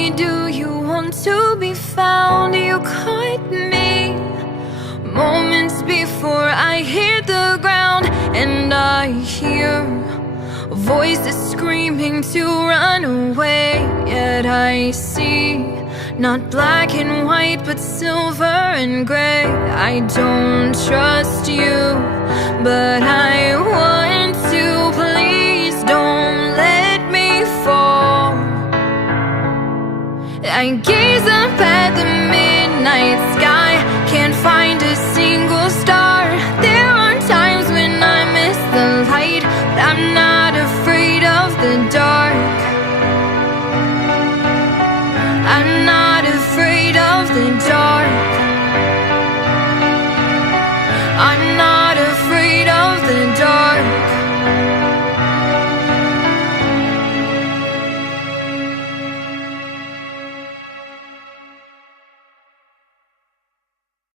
me, do you want to be found? You caught me moments before I hit the ground, and I hear voices screaming to run away. Yet I see not black and white, but silver and gray. I don't trust you, but I want to. Please don't let me fall. I gaze up at the midnight sky, can't find a single star. There are times when I miss the light, but I'm not afraid of the dark.